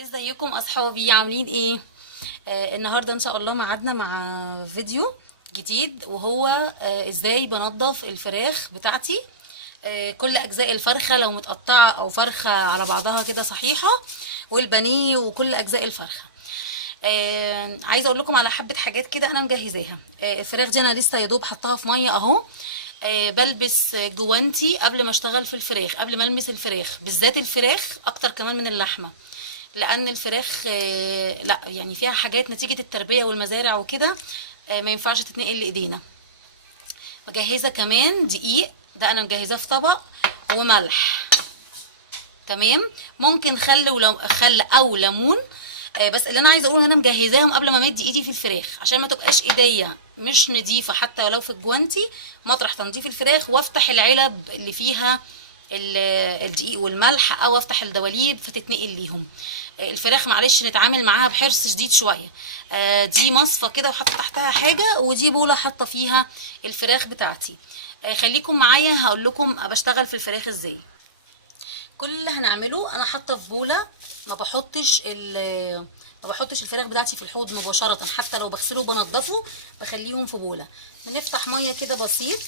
ازيكم اصحابي عاملين ايه؟ النهارده ان شاء الله ميعادنا مع فيديو جديد، وهو ازاي بنضف الفراخ بتاعتي. كل اجزاء الفرخه لو متقطعه او فرخه على بعضها كده صحيحه، والبانيه وكل اجزاء الفرخه. عايزه اقول لكم على حبه حاجات كده انا مجهزاها. الفراخ دي انا لسه يا دوب حطها في ميه اهو. بلبس جوانتي قبل ما اشتغل في الفراخ، قبل ما المس الفراخ، بالذات الفراخ اكتر كمان من اللحمه، لان الفراخ لا يعني فيها حاجات نتيجه التربيه والمزارع وكده، ما ينفعش تتنقل لايدينا. مجهزه كمان دقيق، ده انا مجهزاه في طبق، وملح. تمام. ممكن خل او ليمون. بس اللي انا عايزه اقوله ان انا مجهزاهم قبل ما امد ايدي في الفراخ، عشان ما تبقاش ايديا مش نظيفه حتى ولو في الجوانتي. مطرح تنظيف الفراخ وافتح العلب اللي فيها الدقيق والملح، او افتح الدواليب فتتنقل ليهم. الفراخ معلش نتعامل معاها بحرص شديد شويه. دي مصفى كده وحاطه تحتها حاجه، ودي بوله حاطه فيها الفراخ بتاعتي. خليكم معايا هقول لكم بشتغل في الفراخ ازاي. كل اللي هنعمله انا حاطه في بوله، ما بحطش الفراخ بتاعتي في الحوض مباشره، حتى لو بغسله وبنضفه بخليهم في بوله. بنفتح ميه كده بسيط،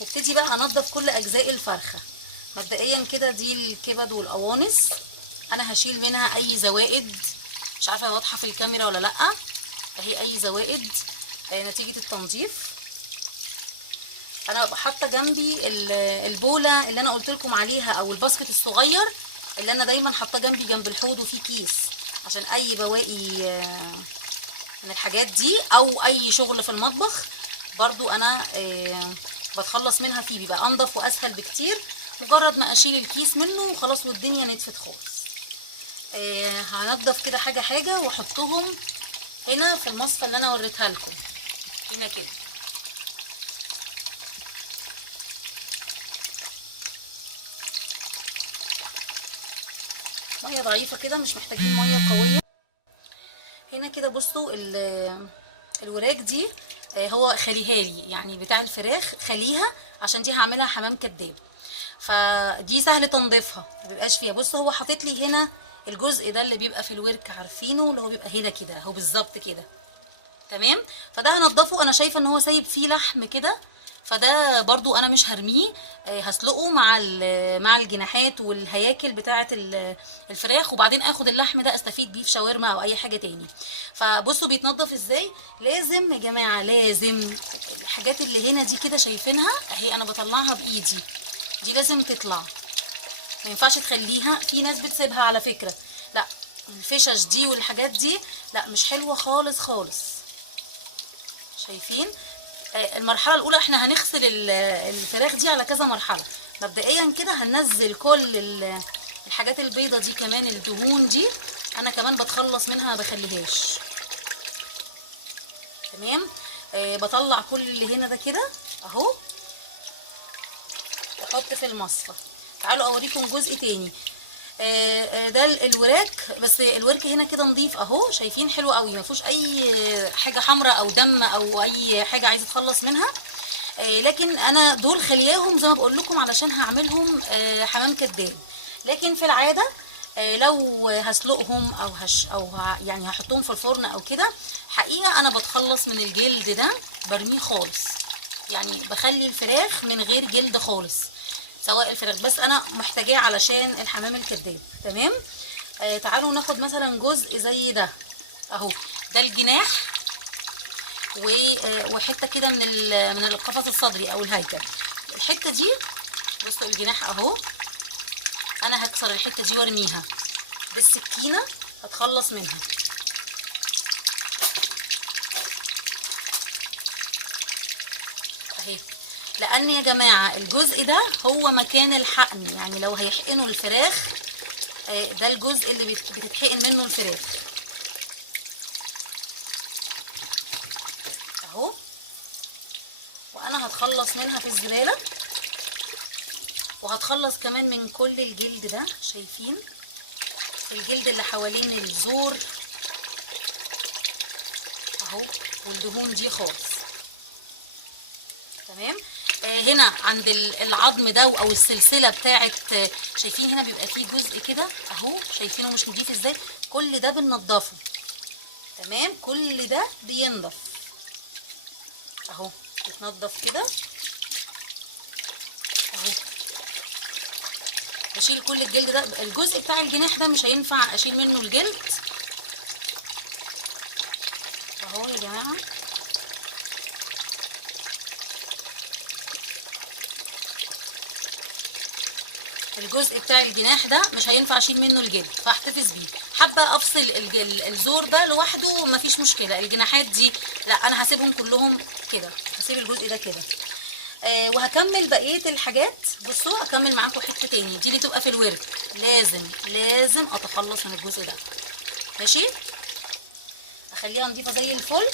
وابتدي بقى انضف كل اجزاء الفرخه. مبدئيا كده دي الكبد والقوانص، انا هشيل منها اي زوائد. مش عارفه واضحه في الكاميرا ولا لا، اهي اي زوائد نتيجه التنظيف. انا ببقى حاطه جنبي البوله اللي انا قلت لكم عليها، او الباسكت الصغير اللي انا دايما حاطاه جنبي جنب الحوض، وفيه كيس عشان اي بواقي من الحاجات دي، او اي شغل في المطبخ برضو انا بتخلص منها فيه، بيبقى انضف واسهل بكتير. مجرد ما اشيل الكيس منه وخلاص، والدنيا نتفت خالص. هنضف كده حاجه حاجه واحطهم هنا في المصفى اللي انا وريتها لكم هنا كده. ميه ضعيفه كده، مش محتاجين ميه قويه. هنا كده بصوا الوراك دي هو خليها لي، يعني بتاع الفراخ خليها، عشان دي هعملها حمام كداب، فدي سهل تنظيفها ما بيبقاش فيها. بص هو حاطط لي هنا الجزء ده اللي بيبقى في الورك، عارفينه اللي هو بيبقى هنا كده اهو بالظبط كده. تمام. فده هنضفه، انا شايفه ان هو سايب فيه لحم كده، فده برضو انا مش هرميه. هسلقه مع الجناحات والهياكل بتاعه الفراخ، وبعدين اخد اللحم ده استفيد بيه في شاورما او اي حاجه تاني. فبصوا بيتنضف ازاي. لازم يا جماعه، لازم الحاجات اللي هنا دي كده شايفينها اهي، انا بطلعها بايدي، دي لازم تطلع، ما ينفعش تخليها. في ناس بتسيبها على فكره، لا الفشش دي والحاجات دي لا، مش حلوه خالص خالص. شايفين المرحله الاولى احنا هنغسل الفراخ دي على كذا مرحله. مبدئيا كده هننزل كل الحاجات البيضه دي، كمان الدهون دي انا كمان بتخلص منها، ما بخليهاش. تمام. بطلع كل اللي هنا ده كده اهو، واحط في المصفى. تعالوا اوريكم جزء تاني. ده الوراك، بس الورك هنا كده نضيف اهو، شايفين حلو قوي، ما فيهوش اي حاجه حمراء او دم او اي حاجه عايزه اتخلص منها. لكن انا دول خلياهم زي ما بقول لكم علشان هعملهم حمام كداب. لكن في العاده لو هسلقهم يعني هحطهم في الفرن او كده، حقيقه انا بتخلص من الجلد ده، برميه خالص، يعني بخلي الفراخ من غير جلد خالص، سواء الفراخ بس انا محتاجاه علشان الحمام الكداب. تمام. تعالوا ناخد مثلا جزء زي ده اهو، ده الجناح وحته كده من القفص الصدري او الهيكل. الحته دي بصوا الجناح اهو، انا هكسر الحته دي وارميها بالسكينه، هتخلص منها اهي. لان يا جماعه الجزء ده هو مكان الحقن، يعني لو هيحقنوا الفراخ ده الجزء اللي بتتحقن منه الفراخ اهو. وانا هتخلص منها في الزباله، وهتخلص كمان من كل الجلد ده، شايفين الجلد اللي حوالين الزور اهو، والدهون دي خالص. تمام. هنا عند العظم ده او السلسله بتاعه، شايفين هنا بيبقى فيه جزء كده اهو، شايفينه مش نضيف ازاي؟ كل ده بننضفه. تمام، كل ده بينضف اهو، بيتنضف كده اهو. بشيل كل الجلد ده، الجزء بتاع الجناح ده مش هينفع اشيل منه الجلد اهو يا جماعه. الجزء بتاع الجناح ده مش هينفع اشيل منه الجلد، فاحتفظ بيه. حابه افصل الزور ده لوحده مفيش مشكله، الجناحات دي لا، انا هسيبهم كلهم كده، هسيب الجزء ده كده. وهكمل بقيه الحاجات. بصوا هكمل معاكم حته تاني، دي اللي تبقى في الورك، لازم اتخلص من الجزء ده. ماشي، اخليها نضيفه زي الفل.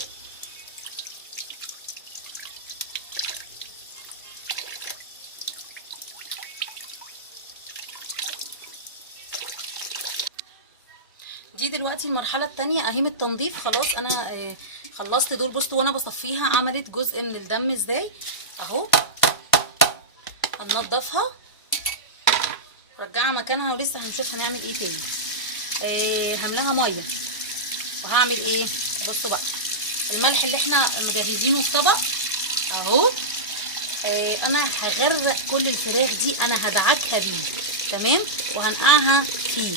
دي دلوقتي المرحله الثانيه اهي من التنظيف. خلاص انا خلصت دول. بصوا وانا بصفيها عملت جزء من الدم ازاي اهو. هننضفها رجعها مكانها، ولسه هنشوف هنعمل ايه تاني. هملاها ميه وهعمل ايه. بصوا بقى الملح اللي احنا مجهزينه في طبق اهو. انا هغرق كل الفراخ دي، انا هدعكها بيه تمام، وهنقعها فيه.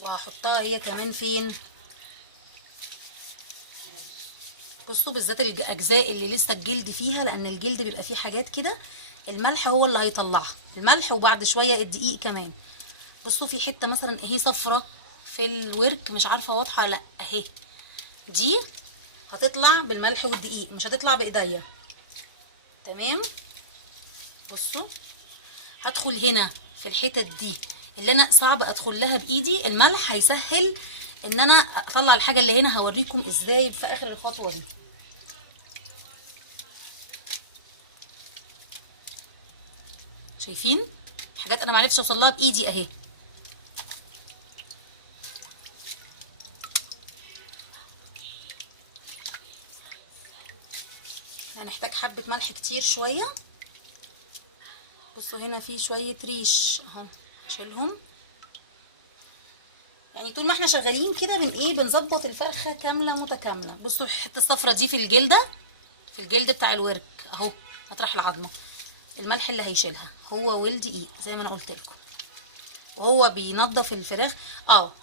وهحطها هي كمان فين. بصوا بالذات الاجزاء اللي لسه الجلد فيها، لان الجلد بيبقى فيه حاجات كده، الملح هو اللي هيطلعها، الملح وبعد شويه الدقيق كمان. بصوا في حته مثلا اهي صفرة في الورك، مش عارفه واضحه لا اهي، دي هتطلع بالملح والدقيق، مش هتطلع بايديا. تمام، بصوا هدخل هنا في الحتت دي اللي انا صعب ادخل لها بايدي، الملح هيسهل ان انا اطلع الحاجه اللي هنا. هوريكم ازاي في اخر الخطوه دي. شايفين حاجات انا معرفتش اوصل لها بايدي اهي. هنحتاج حبه ملح كتير شويه. بصوا هنا في شويه ريش اهو، هشيلهم. يعني طول ما احنا شغالين كده بنظبط الفرخه كامله متكامله. بصوا الحته الصفرة دي في الجلده، في الجلد بتاع الورك اهو، مطرح العظمه. الملح اللي هيشيلها هو والدقيق زي ما انا قلت لكم، وهو بينضف الفراخ.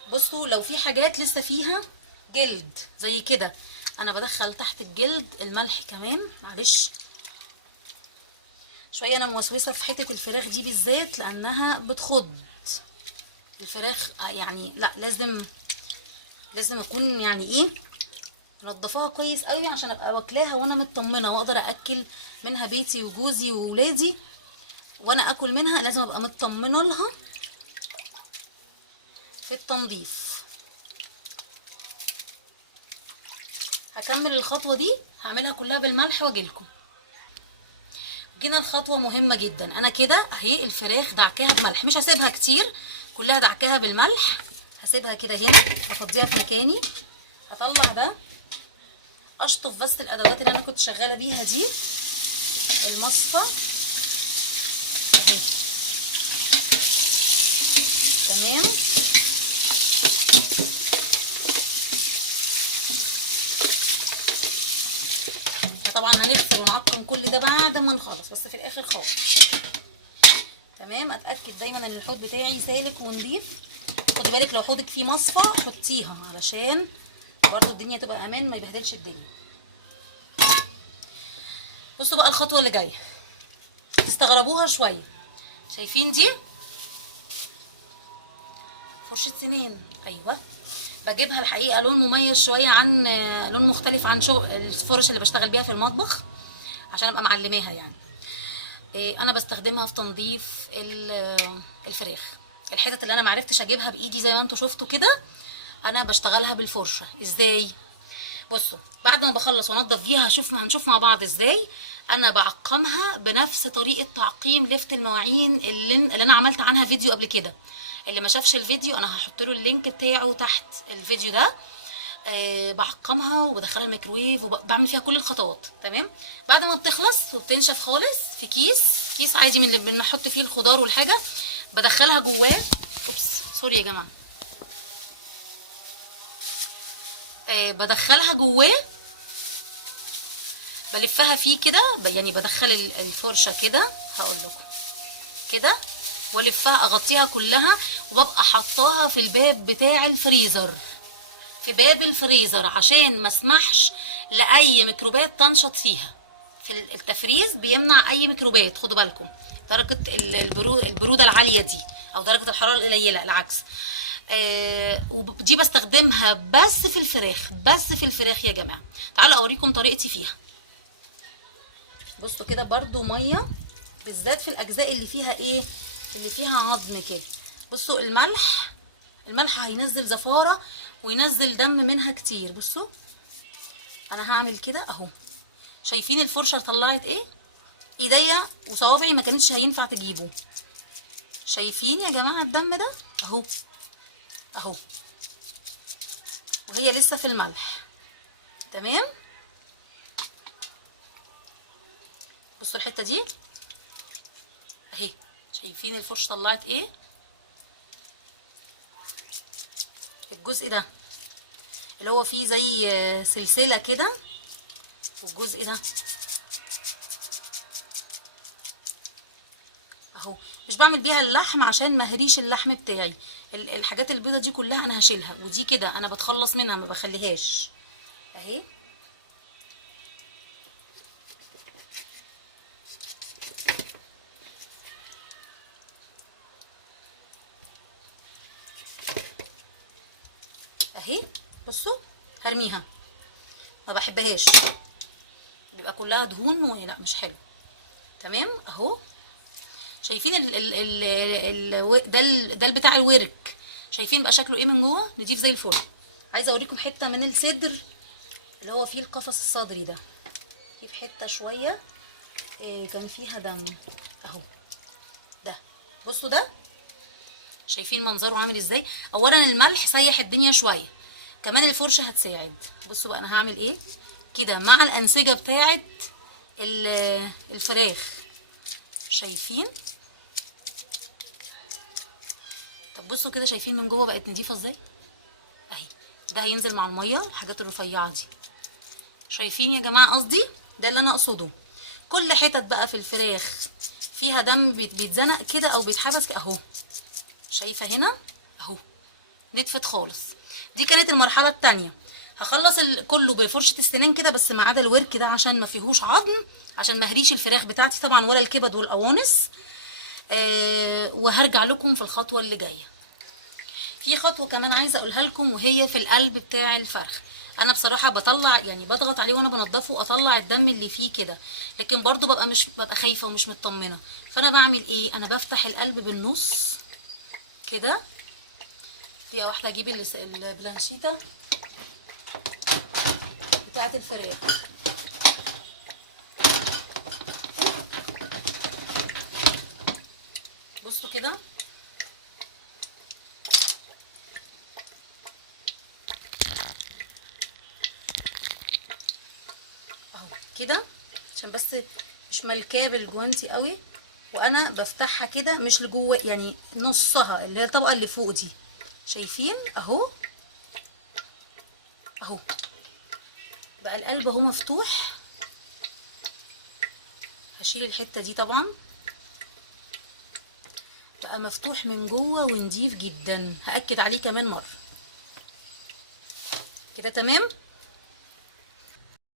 بصوا لو في حاجات لسه فيها جلد زي كده، انا بدخل تحت الجلد الملح كمان. معلش شويه انا موسوسه في حته الفراخ دي بالذات، لانها بتخض الفراخ. يعني لا، لازم اكون يعني ايه منضفاها كويس قوي، عشان ابقى واكلاها وانا مطمنه، واقدر اكل منها بيتي وجوزي وولادي. وانا اكل منها لازم ابقى مطمنه لها في التنظيف. هكمل الخطوه دي، هعملها كلها بالملح واجيلكم. جينا الخطوه مهمه جدا. انا كده اهي الفراخ دعكاها بملح، مش هسيبها كتير، كلها دعكاها بالملح. هسيبها كده هنا، هفضيها في مكاني. هطلع ده اشطف بس الادوات اللي انا كنت شغاله بيها دي، المصفى اهي. تمام، طبعا هنغسل ونعقم كل ده بعد ما نخلص، بس في الاخر خالص. تمام، اتاكد دايما ان الحوض بتاعي سالك ونضيف. خدي بالك لو حوضك فيه مصفى حطيها، علشان برضو الدنيا تبقى امان، ما يبهدلش الدنيا. بصوا بقى الخطوه اللي جايه تستغربوها شويه. شايفين دي فرشه سنان؟ ايوه، بجيبها الحقيقه لون مميز شويه، عن لون مختلف عن الفرش اللي بشتغل بيها في المطبخ، عشان ابقى معلماها يعني. انا بستخدمها في تنظيف الفراخ. الحتت اللي انا معرفتش اجيبها بايدي زي ما انتم شفتوا كده، انا بشتغلها بالفرشه. ازاي؟ بصوا بعد ما بخلص وانضف بيها، هنشوف مع بعض ازاي انا بعقمها بنفس طريقه تعقيم لفت المواعين اللي انا عملت عنها فيديو قبل كده. اللي ما شافش الفيديو انا هحط له اللينك بتاعه تحت الفيديو ده. بعقمها وبدخلها الميكروويف وبعمل فيها كل الخطوات. تمام. بعد ما بتخلص وبتنشف خالص في كيس عادي من اللي بنحط فيه الخضار والحاجه، بدخلها جواه. اوبس سوري يا جماعه. بدخلها جواه، بلفها فيه كده، يعني بدخل الفرشه كده، هقول لكم كده، والفها اغطيها كلها، وببقى حطاها في الباب بتاع الفريزر، في باب الفريزر، عشان ما اسمحش لاي ميكروبات تنشط فيها. في التفريز بيمنع اي ميكروبات، خدوا بالكم درجه البروده العاليه دي او درجه الحراره القليله العكس. ودي بستخدمها بس في الفراخ، بس في الفراخ يا جماعه. تعالوا اوريكم طريقتي فيها. بصوا كده برضو ميه، بالذات في الاجزاء اللي فيها ايه، اللي فيها عظم كده. بصوا الملح هينزل زفاره وينزل دم منها كتير. بصوا انا هعمل كده اهو، شايفين الفرشه طلعت ايه؟ ايديا وصوابعي ما كانتش هينفع تجيبه. شايفين يا جماعه الدم ده اهو اهو، وهي لسه في الملح. تمام. بصوا الحته دي اهي، شايفين الفرشه طلعت ايه؟ الجزء ده اللي هو فيه زي سلسله كده، والجزء ده اهو. مش بعمل بيها اللحم عشان ما اهريش اللحم بتاعي. الحاجات البيضه دي كلها انا هشيلها، ودي كده انا بتخلص منها ما بخليهاش اهي. اهي بصوا هرميها، ما بحبهاش، بيبقى كلها دهون ولا مش حلو. تمام اهو. شايفين ده بتاع الورك، شايفين بقى شكله ايه من جوه؟ نضيف زي الفل. عايزه اوريكم حته من الصدر اللي هو فيه القفص الصدري ده، في حته شويه كان فيها دم اهو. ده بصوا ده، شايفين منظره عامل ازاي؟ اولا الملح سيح الدنيا شويه، كمان الفرشه هتساعد. بصوا بقى انا هعمل ايه كده مع الانسجه بتاعه الفراخ. شايفين؟ طب بصوا كده، شايفين من جوه بقت نضيفه ازاي اهي. ده هينزل مع الميه، الحاجات الرفيعه دي. شايفين يا جماعه قصدي؟ ده اللي انا اقصده. كل حتت بقى في الفراخ فيها دم بيتزنق كده او بيتحبس كده اهو. شايفه هنا اهو، نتفت خالص. دي كانت المرحله الثانيه. هخلص كله بفرشه السنان كده، بس ما عدا الورك ده عشان ما فيهوش عظم، عشان ما اهريش الفراخ بتاعتي طبعا، ولا الكبد والقوانص. وهرجع لكم في الخطوه اللي جايه. في خطوه كمان عايزه اقولها لكم، وهي في القلب بتاع الفرخ. انا بصراحه بطلع، يعني بضغط عليه وانا بنضفه اطلع الدم اللي فيه كده، لكن برضو ببقى خايفه ومش مطمنه. فانا بعمل ايه؟ انا بفتح القلب بالنص كده. دقيقه واحده اجيب البلانشيتا بتاعت الفراخ. بصوا كده اهو كده، عشان بس مش ملكاه بالجوانتي قوي، وانا بفتحها كده مش لجوه، يعني نصها اللي هي الطبقه اللي فوق دي. شايفين اهو اهو، بقى القلب اهو مفتوح. هشيل الحته دي طبعا، بقى مفتوح من جوه ونضيف جدا. هاكد عليه كمان مره كده. تمام.